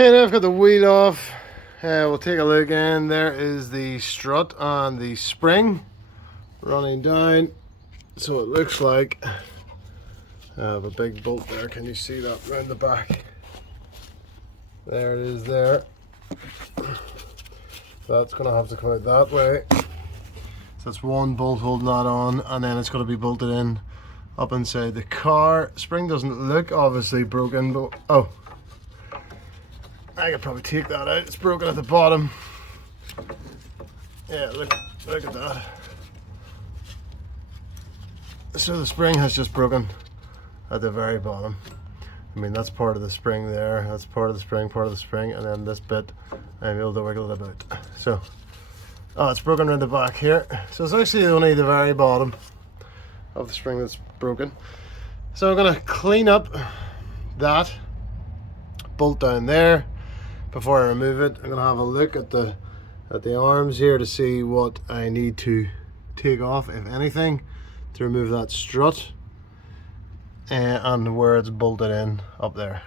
Okay, now I've got the wheel off. We'll take a look in. There is the strut on the spring running down. So it looks like I have a big bolt there. Can you see that round the back? There it is there. That's going to have to come out that way. So that's one bolt holding that on, and then it's going to be bolted in up inside the car. Spring doesn't look obviously broken, but oh, I could probably take that out. It's broken at the bottom. Yeah, look at that. So the spring has just broken at the very bottom. I mean, that's part of the spring there. That's part of the spring, and then this bit I'm able to wiggle it about. So, oh, it's broken around the back here. So it's actually only the very bottom of the spring that's broken. So I'm gonna clean up that bolt down there before I remove it. I'm gonna have a look at the arms here to see what I need to take off, if anything, to remove that strut and where it's bolted in up there.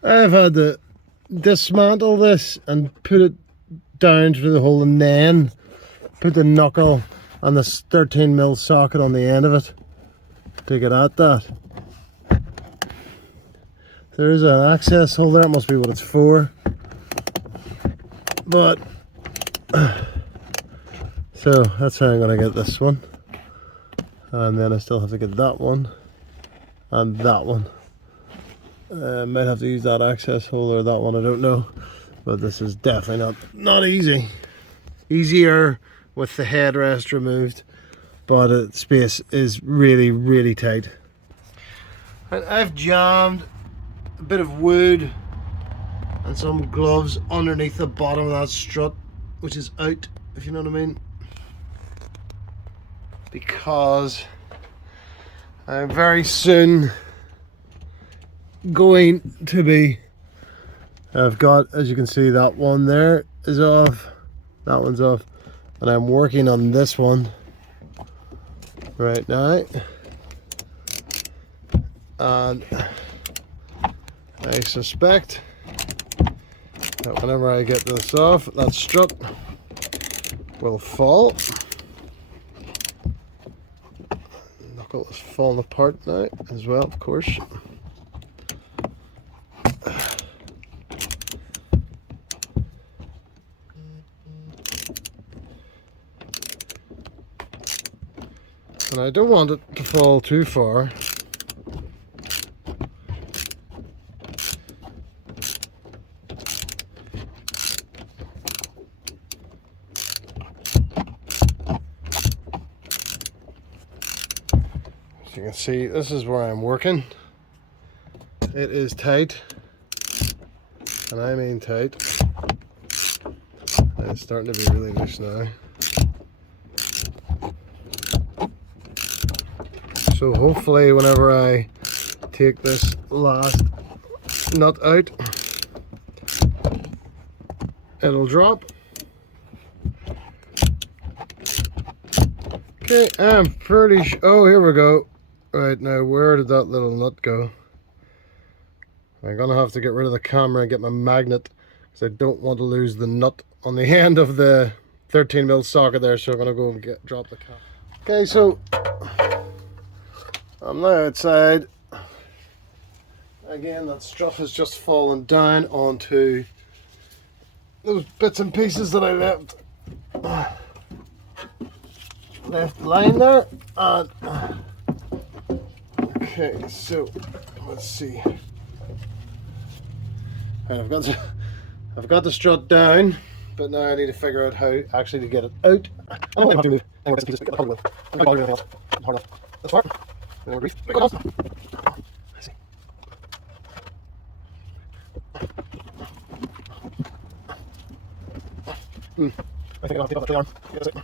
I've had to dismantle this and put it down through the hole, and then put the knuckle and this 13mm socket on the end of it to get at that. There is an access hole there, it must be what it's for. But so that's how I'm going to get this one, and then I still have to get that one and that one. Might have to use that access hole or that one, I don't know. But this is definitely not easy. Easier with the headrest removed, but space is really, really tight. And I've jammed a bit of wood and some gloves underneath the bottom of that strut, which is out, if you know what I mean. Because I'm very soon going to be, I've got, as you can see, that one there is off, that one's off, and I'm working on this one right now, and I suspect that whenever I get this off, that strut will fall. Knuckle is falling apart now as well, of course. And I don't want it to fall too far. As you can see, this is where I'm working. It is tight, and I mean tight. And it's starting to be really loose now. So hopefully whenever I take this last nut out, it'll drop. Okay, I'm pretty sure. Oh, here we go. Right, now where did that little nut go? I'm gonna have to get rid of the camera and get my magnet, because I don't want to lose the nut on the end of the 13mm socket there. So I'm gonna go and drop the camera. Okay, so I'm now outside. Again, that strut has just fallen down onto those bits and pieces that I left lying there. And okay, so let's see. Right, I've got the strut down, but now I need to figure out how actually to get it out. I don't have to move any more bits and pieces, but I probably will. I'm not anything else. I'm hard enough. That's far. No grief. Let's see. I think I'll have to take off that arm. Get a second.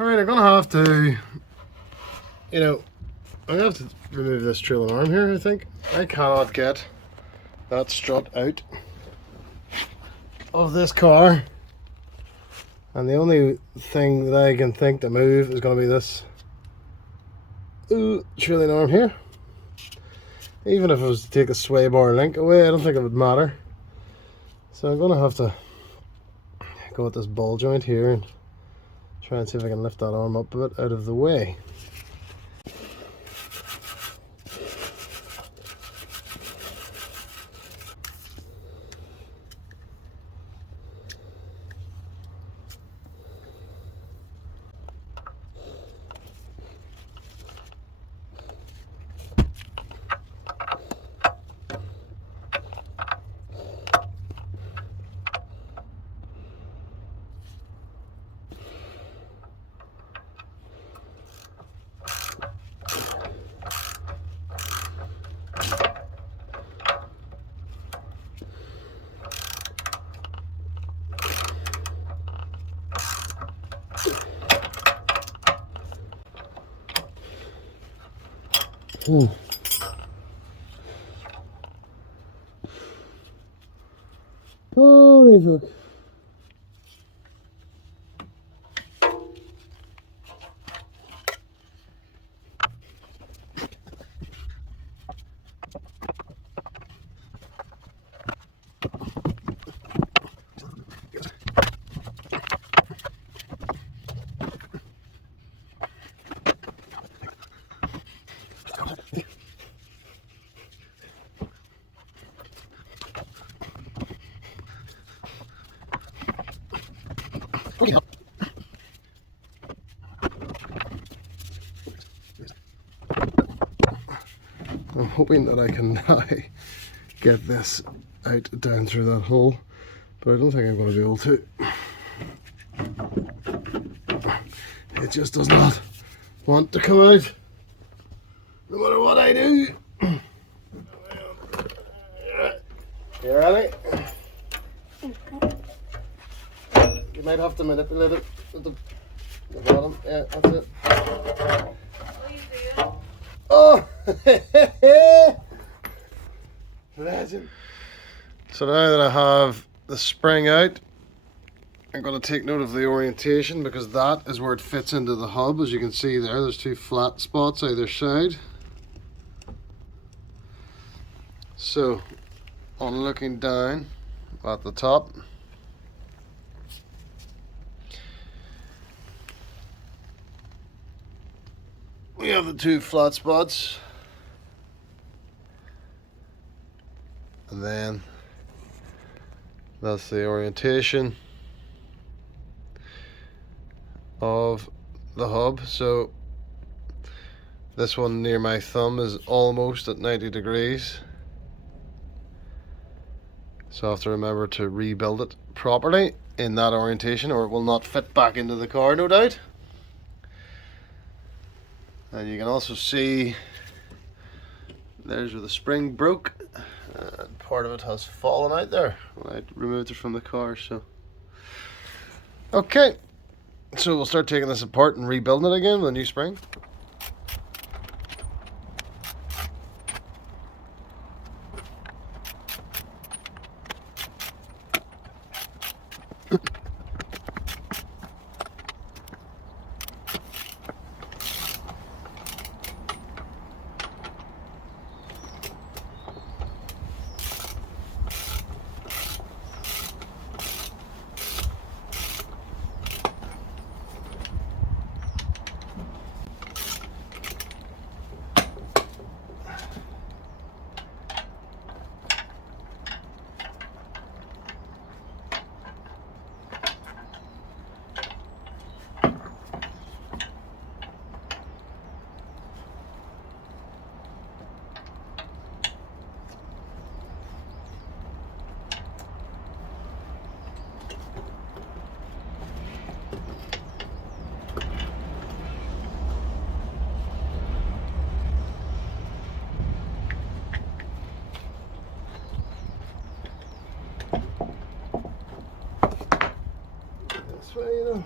Alright, I'm gonna have to, I'm gonna have to remove this trailing arm here, I think. I cannot get that strut out of this car. And the only thing that I can think to move is gonna be this trailing arm here. Even if it was to take a sway bar link away, I don't think it would matter. So I'm gonna have to go with this ball joint here and try and see if I can lift that arm up a bit out of the way. Holy fuck. hoping that I can now get this out down through that hole, but I don't think I'm going to be able to. It just does not want to come out, no matter what I do. You ready? You might have to manipulate it at the bottom. Yeah, that's it. Oh! Legend. So now that I have the spring out, I'm going to take note of the orientation, because that is where it fits into the hub. As you can see there's two flat spots either side. So on looking down at the top, we have the two flat spots, and then that's the orientation of the hub. So this one near my thumb is almost at 90 degrees. So I have to remember to rebuild it properly in that orientation, or it will not fit back into the car, no doubt. And you can also see there's where the spring broke. Part of it has fallen out there when I removed it from the car. So okay, so we'll start taking this apart and rebuilding it again with a new spring. This way, you know.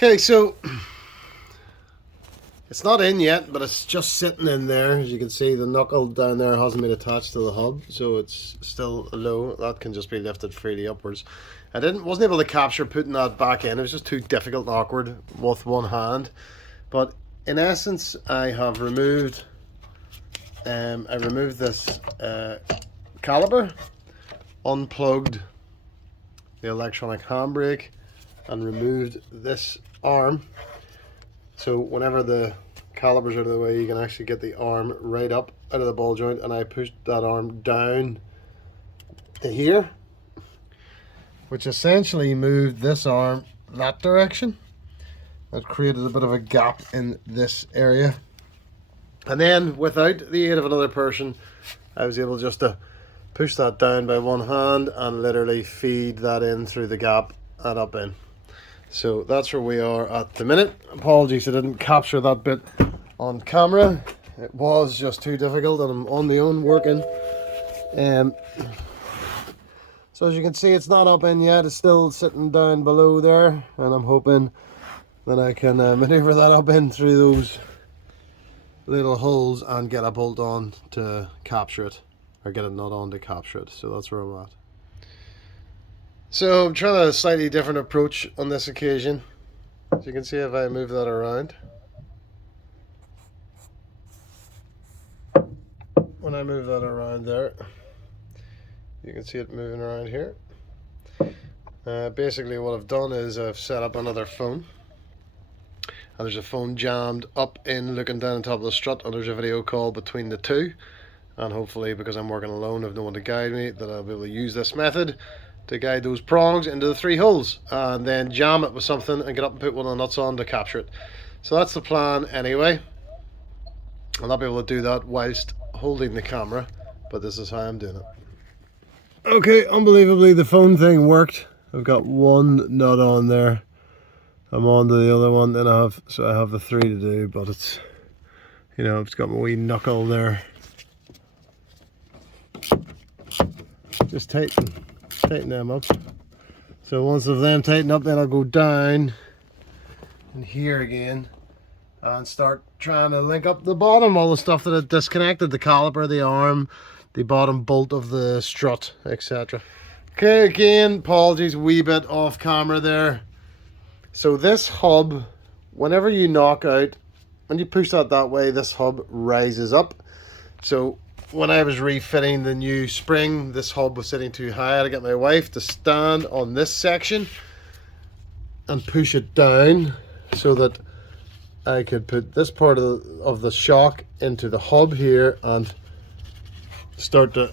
Okay, so it's not in yet, but it's just sitting in there. As you can see, the knuckle down there hasn't been attached to the hub, so it's still low. That can just be lifted freely upwards. I wasn't able to capture putting that back in. It was just too difficult and awkward with one hand. But in essence, I have removed this caliper, unplugged the electronic handbrake, and removed this arm. So whenever the caliper's out of the way, you can actually get the arm right up out of the ball joint, and I pushed that arm down to here, which essentially moved this arm that direction. That created a bit of a gap in this area. And then without the aid of another person, I was able just to push that down by one hand and literally feed that in through the gap and up in. So that's where we are at the minute. Apologies I didn't capture that bit on camera. It was just too difficult and I'm on my own working. So as you can see, it's not up in yet. It's still sitting down below there, and I'm hoping that I can maneuver that up in through those little holes and get a bolt on to capture it, or get a nut on to capture it. So that's where I'm at. So I'm trying a slightly different approach on this occasion. As you can see, if I move that around, when I move that around there, you can see it moving around here. Basically what I've done is I've set up another phone, and there's a phone jammed up in looking down on top of the strut, and there's a video call between the two, and hopefully, because I'm working alone, I've no one to guide me, that I'll be able to use this method to guide those prongs into the 3 holes and then jam it with something and get up and put one of the nuts on to capture it. So that's the plan anyway. I'll not be able to do that whilst holding the camera, but this is how I'm doing it. Okay, unbelievably the phone thing worked. I've got one nut on there. I'm on to the other one, then I have the 3 to do, but it's, you know, it's got my wee knuckle there. Just tighten them up. So once of them tighten up, then I'll go down in here again and start trying to link up the bottom, all the stuff that I disconnected, the caliper, the arm, the bottom bolt of the strut, etc. Okay, again, apologies, wee bit off camera there. So this hub, whenever you knock out, when you push that way, this hub rises up. So when I was refitting the new spring, this hub was sitting too high. I had to get my wife to stand on this section and push it down so that I could put this part of the shock into the hub here and start to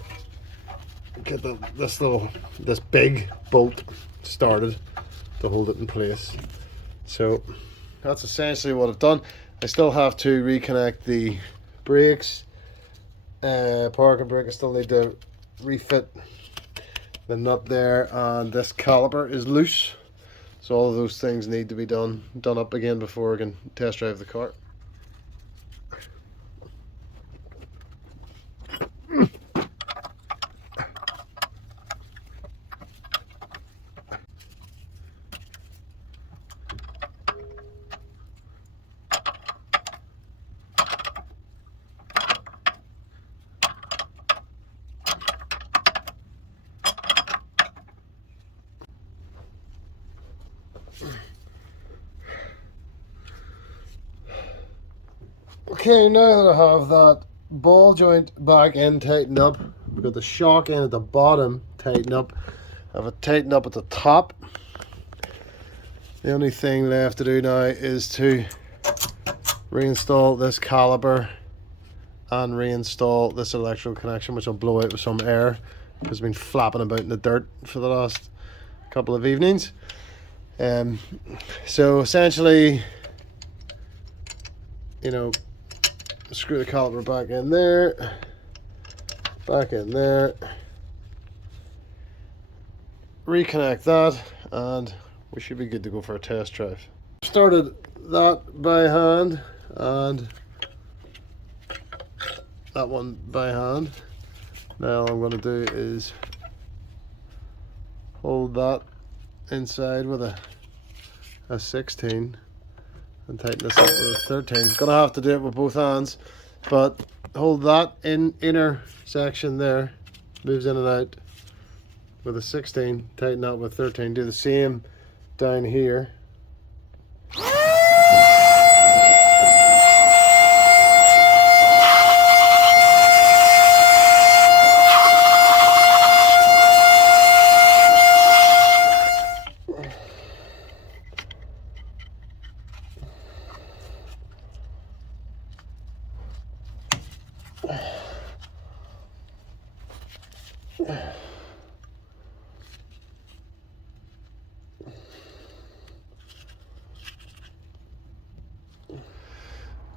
get this big bolt started to hold it in place. So that's essentially what I've done. I still have to reconnect the brakes, parking brake. I still need to refit the nut there, and this caliper is loose, so all of those things need to be done up again before I can test drive the car. Okay, now that I have that ball joint back in tightened up, we've got the shock in at the bottom tightened up, I have it tightened up at the top. The only thing left to do now is to reinstall this caliper and reinstall this electrical connection, which I'll blow out with some air because it's been flapping about in the dirt for the last couple of evenings. So essentially, you know, screw the caliper back in there, reconnect that, and we should be good to go for a test drive. Started that by hand and that one by hand. Now all I'm going to do is hold that inside with a a 16 and tighten this up with a 13. Gonna have to do it with both hands, but hold that inner section there, moves in and out with a 16, tighten that with 13. Do the same down here.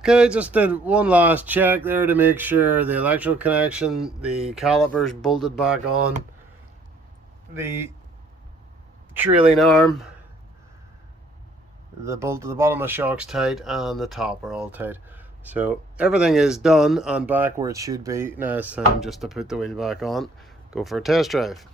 Okay, just did one last check there to make sure the electrical connection, the calipers bolted back on, the trailing arm, the bolt to the bottom of the shock's tight, and the top are all tight. So everything is done and back where it should be. Now it's time just to put the wheel back on, go for a test drive.